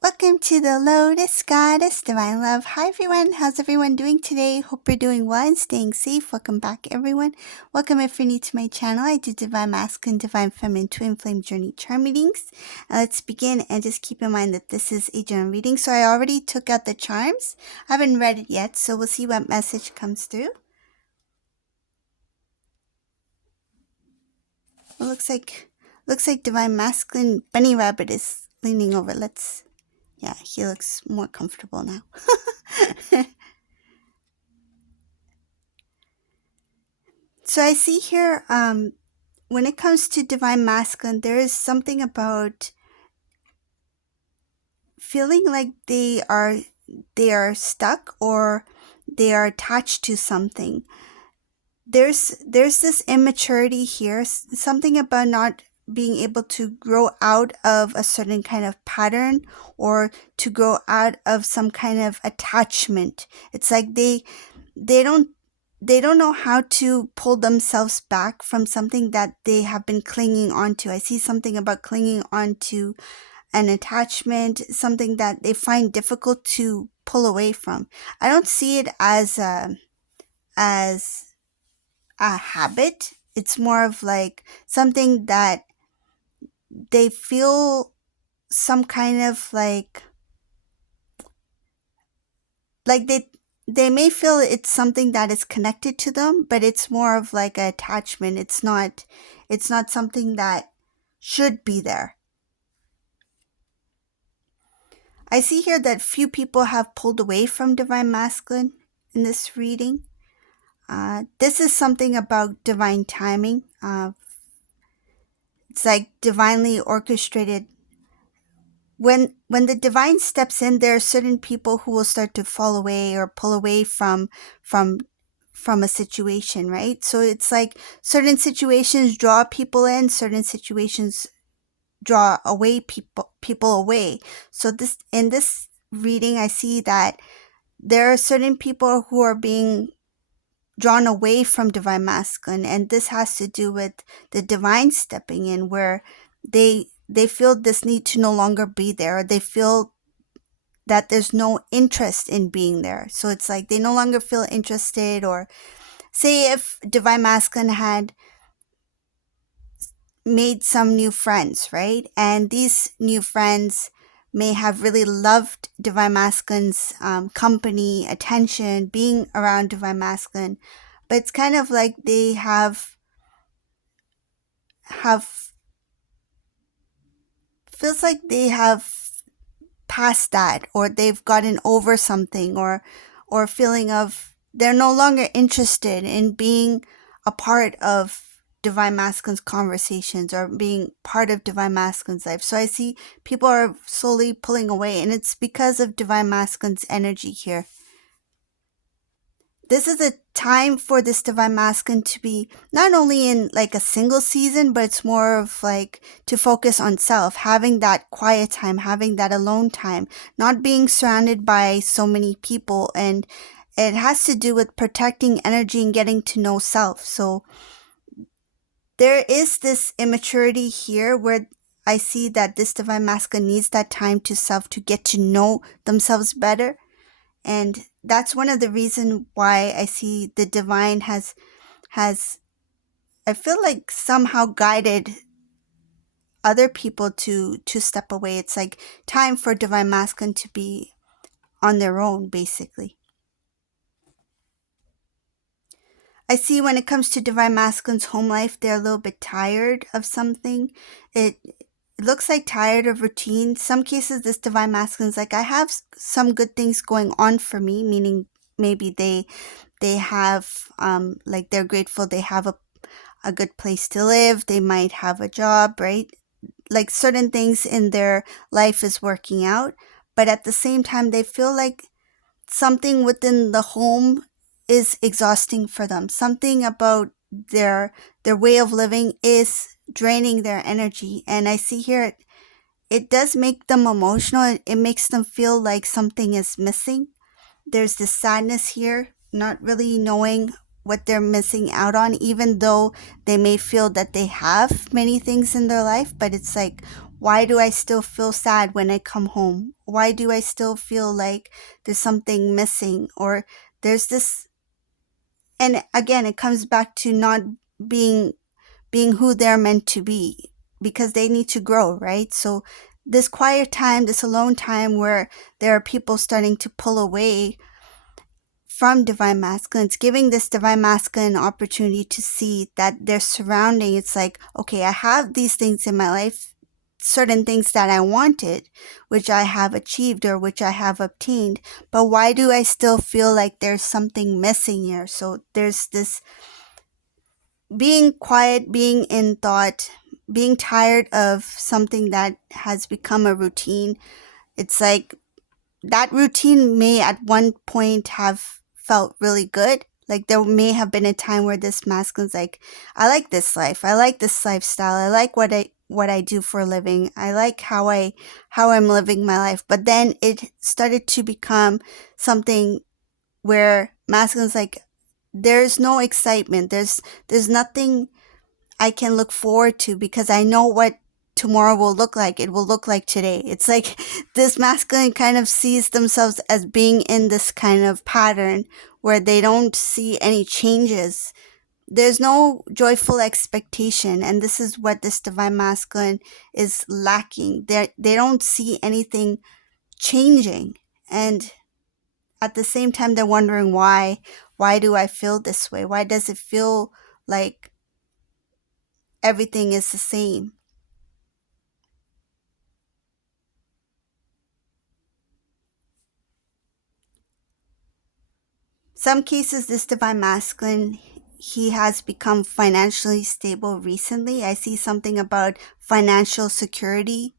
Welcome to the Lotus Goddess Divine Love. Hi everyone, how's everyone doing today? Hope you're doing well and staying safe. Welcome back everyone. Welcome if you're new to my channel. I do Divine Masculine, Divine Feminine, Twin Flame Journey Charm readings. Let's begin and just keep in mind that this is a general reading. So I already took out the charms. I haven't read it yet, so we'll see what message comes through. It looks like Divine Masculine Bunny Rabbit is leaning over. Yeah, he looks more comfortable now. So I see here, when it comes to Divine Masculine, there is something about feeling like they are stuck or they are attached to something. There's this immaturity here, something about not being able to grow out of a certain kind of pattern or to grow out of some kind of attachment. It's like they don't know how to pull themselves back from something that they have been clinging onto. I see something about clinging onto an attachment, something that they find difficult to pull away from. I don't see it as a habit. It's more of like something that they feel some kind of like they may feel it's something that is connected to them, but it's more of like an attachment. It's not something that should be there. I see here that few people have pulled away from Divine Masculine in this reading. This is something about divine timing. It's like divinely orchestrated. When the divine steps in, there are certain people who will start to fall away or pull away from a situation, right? So it's like certain situations draw people in, certain situations draw away people away. So in this reading, I see that there are certain people who are being drawn away from Divine Masculine, and this has to do with the divine stepping in, where they feel this need to no longer be there, or they feel that there's no interest in being there. So it's like they no longer feel interested. Or say if Divine Masculine had made some new friends, right? And these new friends may have really loved Divine Masculine's company, attention, being around Divine Masculine. But it's kind of like they have feels like they have passed that, or they've gotten over something, or feeling of they're no longer interested in being a part of Divine Masculine's conversations or being part of Divine Masculine's life. So I see people are slowly pulling away, and it's because of Divine Masculine's energy here. This is a time for this Divine Masculine to be not only in like a single season, but it's more of like to focus on self, having that quiet time, having that alone time, not being surrounded by so many people. And it has to do with protecting energy and getting to know self. So there is this immaturity here where I see that this Divine Masculine needs that time to self to get to know themselves better. And that's one of the reasons why I see the divine has I feel like somehow guided other people to step away. It's like time for Divine Masculine to be on their own, basically. I see when it comes to Divine Masculine's home life, they're a little bit tired of something. It looks like tired of routine. Some cases, this Divine Masculine's like, I have some good things going on for me, meaning maybe they have, like they're grateful they have a good place to live. They might have a job, right? Like certain things in their life is working out. But at the same time, they feel like something within the home is exhausting for them. Something about their way of living is draining their energy. And I see here it does make them emotional. It makes them feel like something is missing. There's this sadness here, not really knowing what they're missing out on, even though they may feel that they have many things in their life. But it's like, Why do I still feel sad when I come home? Why do I still feel like there's something missing, or there's this? And again, it comes back to not being being who they're meant to be, because they need to grow, right? So this quiet time, this alone time where there are people starting to pull away from divine masculine, it's giving this divine masculine opportunity to see that their surrounding, it's like, okay, I have these things in my life, certain things that I wanted, which I have achieved or which I have obtained, but why do I still feel like there's something missing here? So there's this being quiet, being in thought, being tired of something that has become a routine. It's like that routine may at one point have felt really good. Like there may have been a time where this masculine's like, I like this life. I like this lifestyle. I like what I do for a living. I like how I'm living my life. But then it started to become something where masculine's like, there's no excitement. There's nothing I can look forward to, because I know what tomorrow will look like. It will look like today. It's like this masculine kind of sees themselves as being in this kind of pattern where they don't see any changes. There's no joyful expectation. And this is what this divine masculine is lacking. They don't see anything changing. And at the same time, they're wondering why. Why do I feel this way? Why does it feel like everything is the same? Some cases, this divine masculine, he has become financially stable recently. I see something about financial security,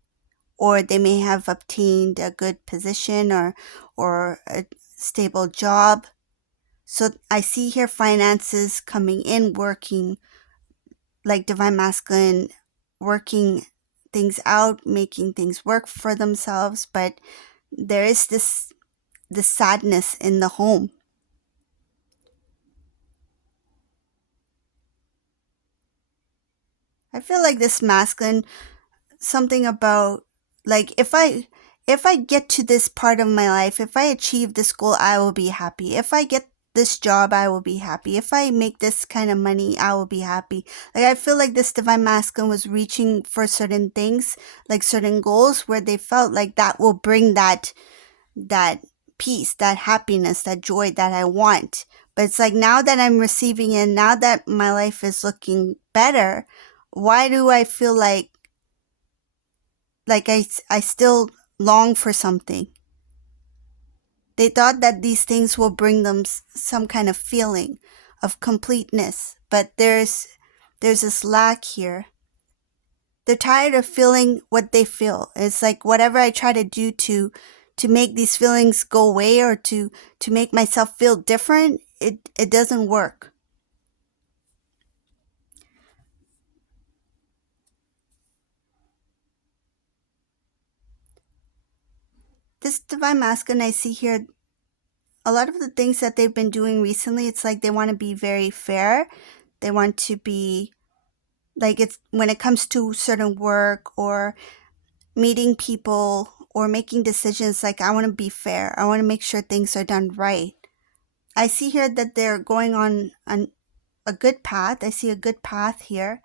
or they may have obtained a good position, or a stable job. So I see here finances coming in, working like divine masculine, working things out, making things work for themselves. But there is this sadness in the home. I feel like this masculine, something about, like, if I get to this part of my life, if I achieve this goal, I will be happy. If I get this job, I will be happy. If I make this kind of money, I will be happy. Like, I feel like this divine masculine was reaching for certain things, like certain goals, where they felt like that will bring that peace, that happiness, that joy that I want. But it's like, now that I'm receiving it, now that my life is looking better, why do I feel like I still long for something? They thought that these things will bring them some kind of feeling of completeness, but there's this lack here. They're tired of feeling what they feel. It's like whatever I try to do to make these feelings go away, or to make myself feel different, it doesn't work. This divine masculine I see here, a lot of the things that they've been doing recently, it's like they want to be very fair. They want to be like, it's when it comes to certain work or meeting people or making decisions, like, I want to be fair. I want to make sure things are done right. I see here that they're going on a good path. I see a good path here.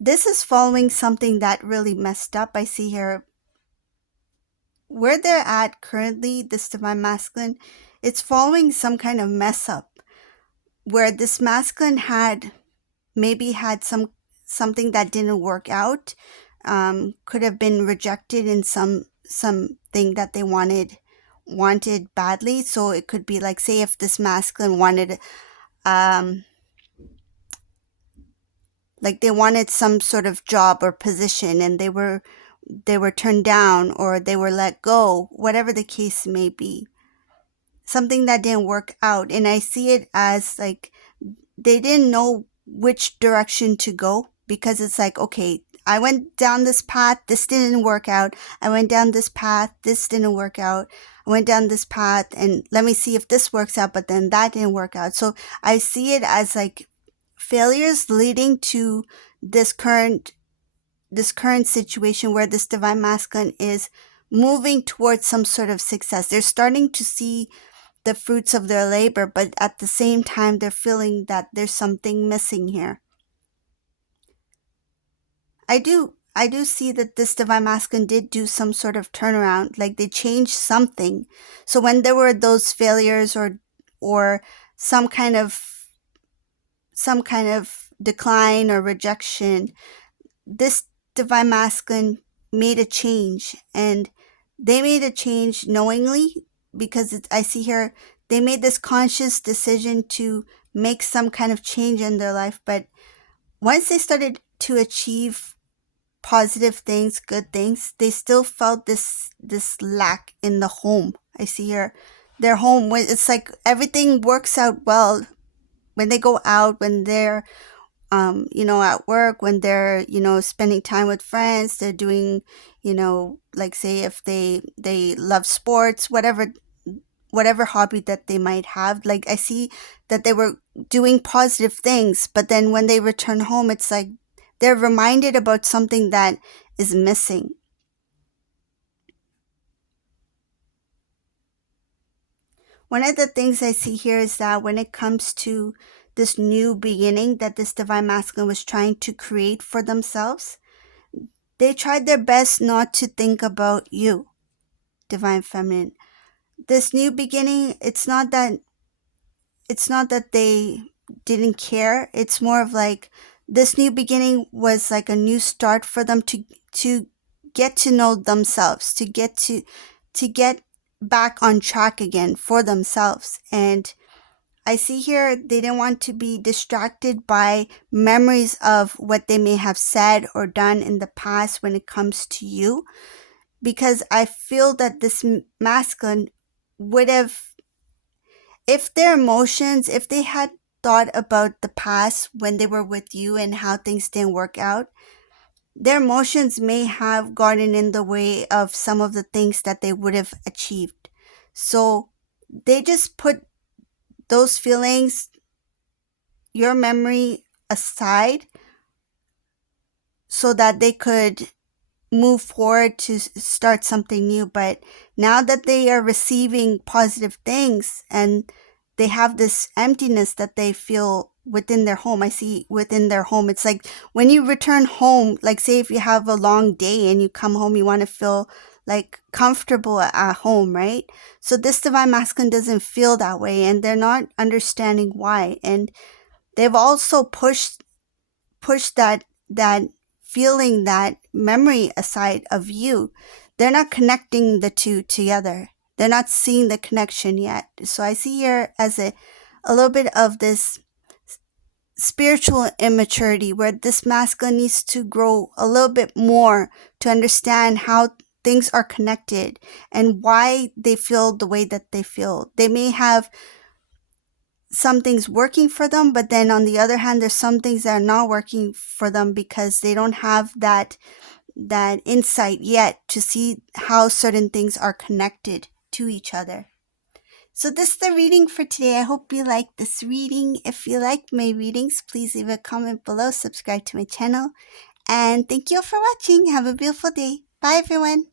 This is following something that really messed up. I see here where they're at currently, this divine masculine, it's following some kind of mess up where this masculine had maybe had something that didn't work out, could have been rejected in something that they wanted badly. So it could be like, say if this masculine wanted, um like, they wanted some sort of job or position, and they were turned down, or they were let go, whatever the case may be, something that didn't work out. And I see it as like they didn't know which direction to go, because it's like, okay, I went down this path, this didn't work out. I went down this path, this didn't work out. I went down this path, and let me see if this works out, but then that didn't work out. So I see it as like failures leading to this current this current situation where this divine masculine is moving towards some sort of success. They're starting to see the fruits of their labor, but at the same time, they're feeling that there's something missing here. I do see that this divine masculine did do some sort of turnaround, like they changed something. So when there were those failures or some kind of some kind of decline or rejection, this divine masculine made a change, and they made a change knowingly, because I see here they made this conscious decision to make some kind of change in their life. But once they started to achieve positive things, good things, they still felt this lack in the home. I see here their home, when it's like everything works out well when they go out, when they're at work, when they're, spending time with friends, they're doing, like say if they love sports, whatever hobby that they might have. Like I see that they were doing positive things, but then when they return home, it's like they're reminded about something that is missing. One of the things I see here is that when it comes to this new beginning that this divine masculine was trying to create for themselves, they tried their best not to think about you, divine feminine. This new beginning, it's not that they didn't care. It's more of like this new beginning was like a new start for them to get to know themselves, to get back on track again for themselves. And I see here they didn't want to be distracted by memories of what they may have said or done in the past when it comes to you, because I feel that this masculine would have, if their emotions, if they had thought about the past when they were with you and how things didn't work out, their emotions may have gotten in the way of some of the things that they would have achieved. So they just put those feelings, your memory aside, so that they could move forward to start something new. But now that they are receiving positive things and they have this emptiness that they feel within their home, I see within their home, it's like when you return home, like say if you have a long day and you come home, you want to feel like comfortable at home, right? So this divine masculine doesn't feel that way, and they're not understanding why. And they've also pushed that feeling, that memory aside of you. They're not connecting the two together. They're not seeing the connection yet. So I see here as a little bit of this spiritual immaturity, where this masculine needs to grow a little bit more to understand how things are connected and why they feel the way that they feel. They may have some things working for them, but then on the other hand, there's some things that are not working for them because they don't have that insight yet to see how certain things are connected to each other. So this is the reading for today. I hope you like this reading. If you like my readings, please leave a comment below, subscribe to my channel, and thank you all for watching. Have a beautiful day. Bye everyone.